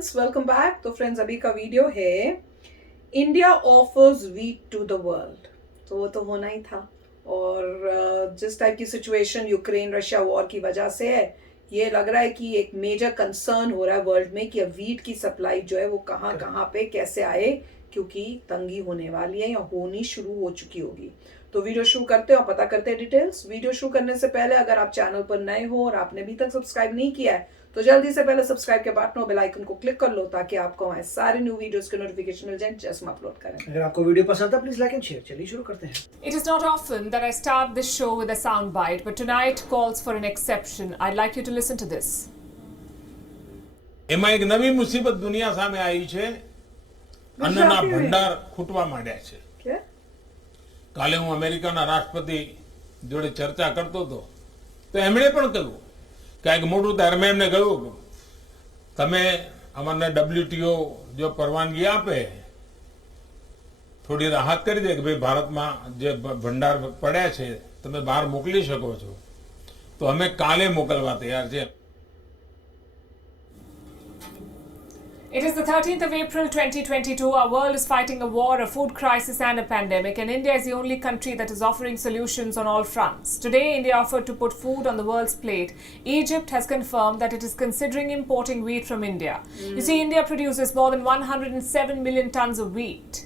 Friends, welcome back. तो friends, अभी का वीडियो है India offers wheat to the world. तो वो तो होना ही था। और जिस टाइप की सिचुएशन यूक्रेन रशिया वॉर की वजह से है, ये लग रहा है कि एक मेजर कंसर्न हो रहा है वर्ल्ड में कि अब वीट की सप्लाई जो है वो कहाँ कहाँ पे कैसे आए, क्योंकि तंगी होने वाली है या होनी शुरू हो चुकी होगी। तो वीडियो शुरू करते हैं और पता करते हैं डिटेल्स। वीडियो शुरू करने से पहले अगर आप चैनल पर नए हो और आपने अभी तक सब्सक्राइब नहीं किया है तो जल्दी से पहले सब्सक्राइब के बटन और बेल आइकन को क्लिक कर लो ताकि आपको हमारे सारे न्यू वीडियोस के नोटिफिकेशन मिल जाएं जैसे हम अपलोड करें। अगर आपको वीडियो पसंद है प्लीज लाइक एंड शेयर। चलिए शुरू करते हैं। It is not often that I start this show with a soundbite, but tonight calls for an exception. I'd like you to listen to this. એમાં એક નવી મુસીબત દુનિયા સામે આવી છે. અન્નના ભંડાર ખૂટવા માંડ્યા છે. क्या? કાલે હું અમેરિકાના રાષ્ટ્રપતિ જોડે ચર્ચા કરતો હતો તો એમણે પણ કહ્યું કે એક મોટું ધર્મે એમને કહ્યું તમે અમને WTO જો પરવાનગી આપે થોડી રાહત કરી દે કે ભાઈ ભારતમાં જે ભંડાર પડ્યા છે તમે બહાર મોકલી શકો છો તો અમે કાલે મોકલવા તૈયાર છે. It is the 13th of April 2022. Our world is fighting a war, a food crisis, and a pandemic, and India is the only country that is offering solutions on all fronts. Today, India offered to put food on the world's plate. Egypt has confirmed that it is considering importing wheat from India. You see, India produces more than 107 million tons of wheat.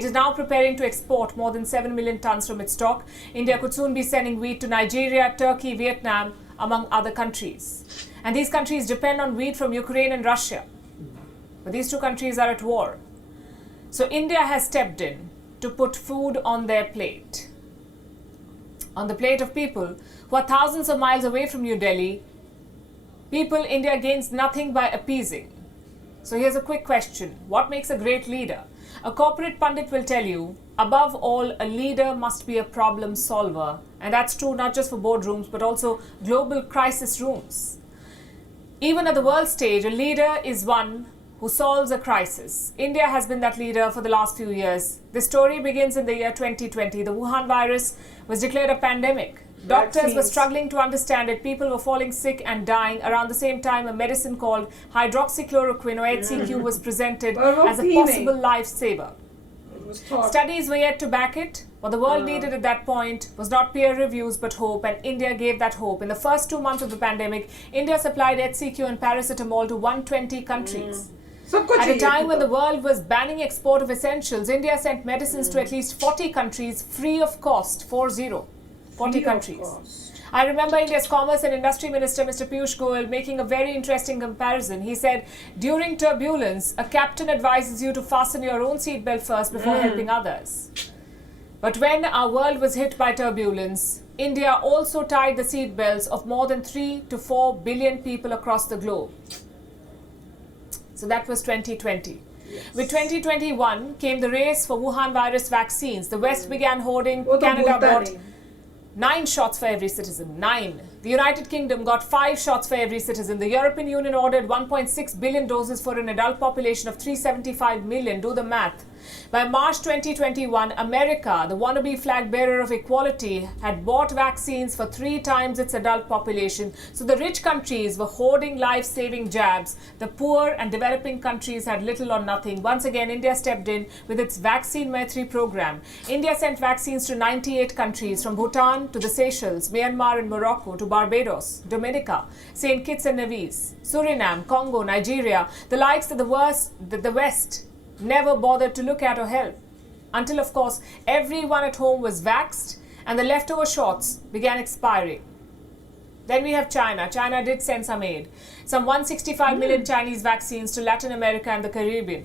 It is now preparing to export more than 7 million tons from its stock. India could soon be sending wheat to Nigeria, Turkey, Vietnam, among other countries. And these countries depend on wheat from Ukraine and Russia. But these two countries are at war. So India has stepped in to put food on their plate. On the plate of people who are thousands of miles away from New Delhi, people India gains nothing by appeasing. So here's a quick question. What makes a great leader? A corporate pundit will tell you, above all, a leader must be a problem solver. And that's true not just for boardrooms, but also global crisis rooms. Even at the world stage, a leader is one who solves a crisis. India has been that leader for the last few years. This story begins in the year 2020. The Wuhan virus was declared a pandemic. Doctors were struggling to understand it. People were falling sick and dying. Around the same time, a medicine called hydroxychloroquine or HCQ was presented as a possible lifesaver. Studies were yet to back it. What the world needed at that point was not peer reviews but hope, and India gave that hope. In the first 2 months of the pandemic, India supplied HCQ and paracetamol to 120 countries. At a time when the world was banning export of essentials, India sent medicines to at least 40 countries free of cost. 40 countries. I remember India's Commerce and Industry Minister, Mr. Piyush Goyal, making a very interesting comparison. He said, during turbulence, a captain advises you to fasten your own seatbelt first before helping others. But when our world was hit by turbulence, India also tied the seatbelts of more than 3 to 4 billion people across the globe. So that was 2020. Yes. With 2021 came the race for Wuhan virus vaccines. The West began hoarding. Canada bought 9 shots for every citizen. 9. The United Kingdom got 5 shots for every citizen. The European Union ordered 1.6 billion doses for an adult population of 375 million. Do the math. By March 2021, America, the wannabe flag bearer of equality, had bought vaccines for 3 times its adult population. So the rich countries were hoarding life-saving jabs. The poor and developing countries had little or nothing. Once again, India stepped in with its Vaccine Maitri program. India sent vaccines to 98 countries, from Bhutan to the Seychelles, Myanmar and Morocco, to Barbados, Dominica, St. Kitts and Nevis, Suriname, Congo, Nigeria, the likes that the West never bothered to look at or help. Until, of course, everyone at home was vaxxed and the leftover shots began expiring. Then we have China. China did send some aid. Some 165 million Chinese vaccines to Latin America and the Caribbean.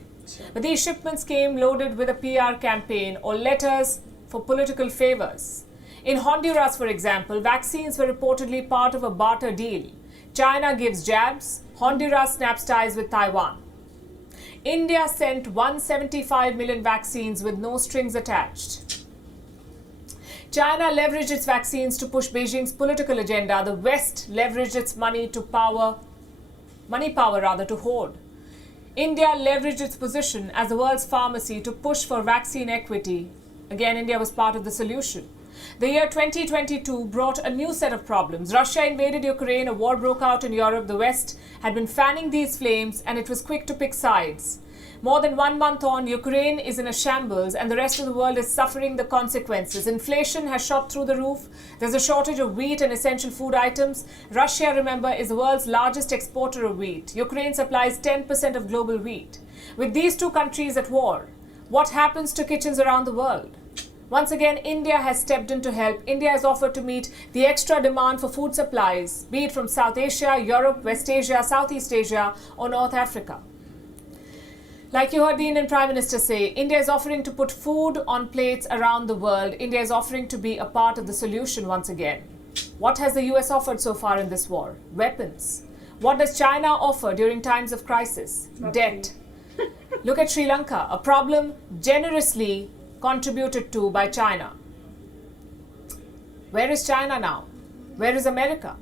But these shipments came loaded with a PR campaign or letters for political favors. In Honduras, for example, vaccines were reportedly part of a barter deal. China gives jabs, Honduras snaps ties with Taiwan. India sent 175 million vaccines with no strings attached. China leveraged its vaccines to push Beijing's political agenda. The West leveraged its money power to hoard. India leveraged its position as the world's pharmacy to push for vaccine equity. Again, India was part of the solution. The year 2022 brought a new set of problems. Russia invaded Ukraine, a war broke out in Europe, the West had been fanning these flames, and it was quick to pick sides. More than 1 month on, Ukraine is in a shambles and the rest of the world is suffering the consequences. Inflation has shot through the roof. There's a shortage of wheat and essential food items. Russia, remember, is the world's largest exporter of wheat. Ukraine supplies 10% of global wheat. With these two countries at war, what happens to kitchens around the world? Once again, India has stepped in to help. India has offered to meet the extra demand for food supplies, be it from South Asia, Europe, West Asia, Southeast Asia, or North Africa. Like you heard the Indian Prime Minister say, India is offering to put food on plates around the world. India is offering to be a part of the solution once again. What has the US offered so far in this war? Weapons. What does China offer during times of crisis? Debt. Look at Sri Lanka, a problem generously contributed to by China. Where is China now? Where is America?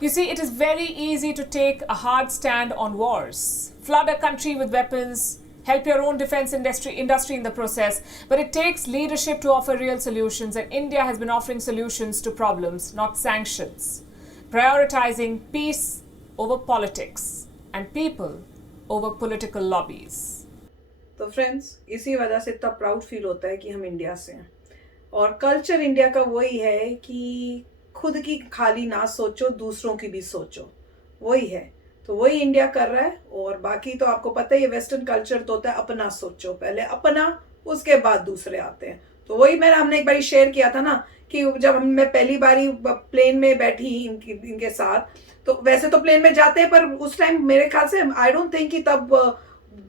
You see, it is very easy to take a hard stand on wars, flood a country with weapons, help your own defense industry in the process, but it takes leadership to offer real solutions, and India has been offering solutions to problems, not sanctions, prioritizing peace over politics and people over political lobbies. तो friends, इसी वजह से इतना proud feel होता है कि हम India से हैं, और कल्चर इंडिया का वही है कि खुद की खाली ना सोचो, दूसरों की भी सोचो, वही है। तो वही इंडिया कर रहा है। और बाकी तो आपको पता है, ये वेस्टर्न कल्चर तो होता है अपना सोचो, पहले अपना, उसके बाद दूसरे आते हैं। तो वही हमने एक बार शेयर किया था ना कि जब मैं पहली बारी प्लेन में बैठी इनके साथ, तो वैसे तो प्लेन में जाते हैं, पर उस टाइम मेरे ख्याल से आई डोंट थिंक कि तब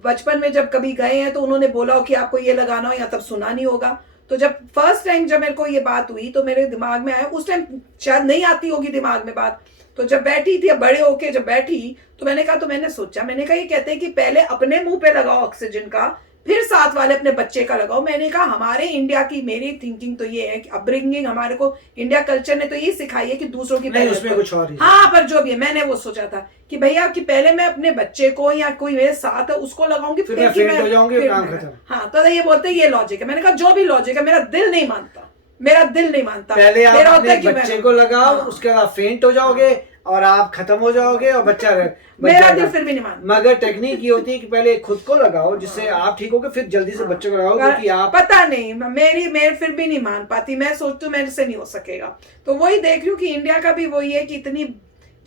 बचपन में जब कभी गए हैं तो उन्होंने बोला हो कि आपको ये लगाना हो, या तब सुना नहीं होगा। तो जब फर्स्ट टाइम जब मेरे को ये बात हुई तो मेरे दिमाग में आया, उस टाइम शायद नहीं आती होगी दिमाग में बात, तो जब बैठी थी, अब बड़े होके जब बैठी तो मैंने कहा, तो मैंने सोचा, मैंने कहा ये कहते हैं कि पहले अपने मुंह पे लगाओ ऑक्सीजन का, फिर साथ वाले अपने बच्चे का लगाओ। मैंने कहा हमारे इंडिया की, मेरी थिंकिंग तो ये है कि अपब्रिंगिंग हमारे को इंडिया कल्चर ने तो ये सिखाई है कि दूसरों की नहीं, उसमें कुछ और ही। हाँ, पर जो भी है, मैंने वो सोचा था कि भैया कि पहले मैं अपने बच्चे को या कोई मेरे साथ है उसको लगाऊंगी, फिर मैं फेंट हो जाऊंगी, काम खत्म। हाँ, तो ये बोलते हैं ये लॉजिक है। मैंने कहा जो भी लॉजिक है, मेरा दिल नहीं मानता, मेरा दिल नहीं मानता। पहले आप अपने बच्चे को लगाओ, हाँ, उसके बाद फेंट हो जाओगे और आप खत्म हो जाओगे और बच्चा मेरा दिल फिर भी नहीं मानता। मगर टेक्निक ये होती है कि पहले खुद को लगाओ, जिससे आप ठीक होगे, फिर जल्दी से बच्चे को लगाओ, क्योंकि आप पता नहीं, मेरे फिर भी नहीं मान पाती, मैं सोचती हूँ मेरे से नहीं हो सकेगा। तो वही देख रही हूँ कि इंडिया का भी वही है कि इतनी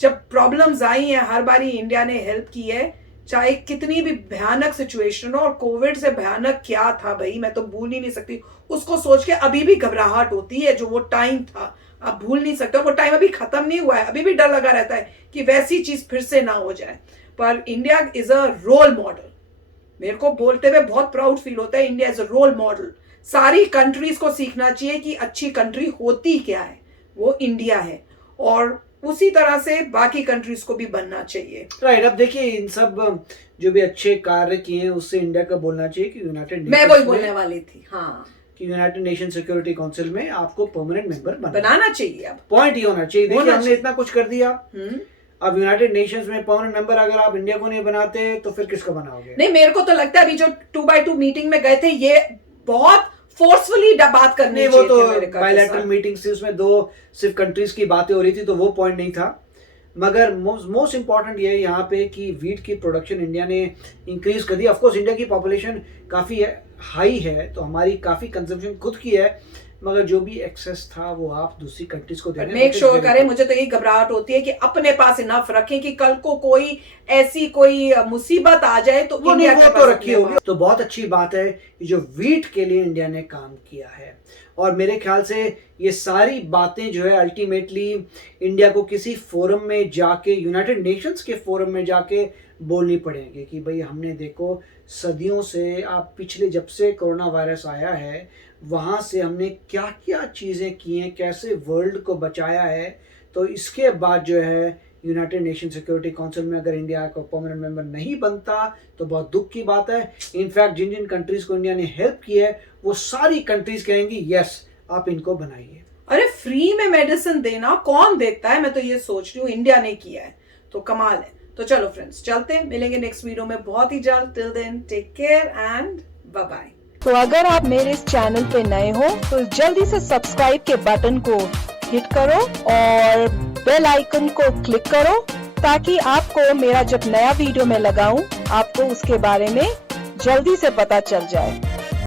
जब प्रॉब्लम्स आई हैं, हर बारी इंडिया ने हेल्प की है, चाहे कितनी भी भयानक सिचुएशन हो। और कोविड से भयानक क्या था भाई, मैं तो भूल ही नहीं सकती उसको सोच के, अभी भी घबराहट होती है। जो वो टाइम था आप भूल नहीं सकते, वो टाइम अभी खत्म नहीं हुआ है, अभी भी डर लगा रहता है कि वैसी चीज फिर से ना हो जाए। पर India is a role model, मेरे को बोलते हुए बहुत प्राउड फील होता है। India is a role model, सारी कंट्रीज को सीखना चाहिए कि अच्छी कंट्री होती क्या है, वो इंडिया है, और उसी तरह से बाकी कंट्रीज को भी बनना चाहिए। राइट। अब देखिए, इन सब जो भी अच्छे कार्य किए हैं उससे इंडिया का बोलना चाहिए कि यूनाइटेड, मैं वही बोलने वाली थी, हाँ, कि यूनाइटेड नेशन सिक्योरिटी काउंसिल में आपको परमानेंट मेंबर बनाना चाहिए। अब पॉइंट ये होना चाहिए। देखिए, हमने इतना कुछ कर दिया, अब यूनाइटेड नेशंस में परमानेंट मेंबर अगर आप इंडिया को नहीं बनाते तो फिर किसको बनाओगे? नहीं, मेरे को तो लगता है अभी जो 2x2 मीटिंग में गए थे, ये बहुत फोर्सफुली बात करनी चाहिए। वो तो बायलैटरल मीटिंग थी, उसमें दो सिर्फ कंट्रीज की बातें हो रही थी, तो वो पॉइंट नहीं था। मगर मोस्ट इंपॉर्टेंट ये है यहाँ पे कि वीट की प्रोडक्शन इंडिया ने इंक्रीज कर दी। ऑफ कोर्स इंडिया की पॉपुलेशन काफी हाई है, तो हमारी काफी कंजम्पशन खुद की है, मगर जो भी एक्सेस था वो आप दूसरी कंट्रीज को देने मेक श्योर करें। मुझे तो यही घबराहट होती है कि अपने पास इनफ रखें कि कल को कोई ऐसी कोई मुसीबत आ जाए तो इंडिया के पास रखी होगी। तो बहुत अच्छी बात है जो वीट के लिए इंडिया ने काम किया है, और मेरे ख्याल से ये सारी बातें जो है अल्टीमेटली इंडिया को किसी फोरम में जाके, यूनाइटेड नेशंस के फोरम में जाके बोलनी पड़ेगी कि भाई हमने देखो सदियों से, आप पिछले जब से कोरोना वायरस आया है वहाँ से हमने क्या क्या चीज़ें की हैं, कैसे वर्ल्ड को बचाया है। तो इसके बाद जो है यूनाइटेड नेशन सिक्योरिटी काउंसिल में अगर इंडिया को परमानेंट मेंबर नहीं बनता तो बहुत दुख की बात है। इनफैक्ट जिन जिन कंट्रीज को इंडिया ने हेल्प की है वो सारी कंट्रीज कहेंगी यस आप इनको बनाइए। अरे फ्री में मेडिसिन देना कौन देता है, मैं तो ये सोच रही हूँ, इंडिया ने किया है, तो कमाल है। तो चलो फ्रेंड्स, चलते हैं, मिलेंगे नेक्स्ट वीडियो में बहुत ही जल्द। Till then take care and bye bye. तो अगर आप मेरे इस चैनल पे नए हो तो जल्दी से सब्सक्राइब के बटन को हिट करो और बेल आइकन को क्लिक करो ताकि आपको मेरा जब नया वीडियो मैं लगाऊं आपको उसके बारे में जल्दी से पता चल जाए।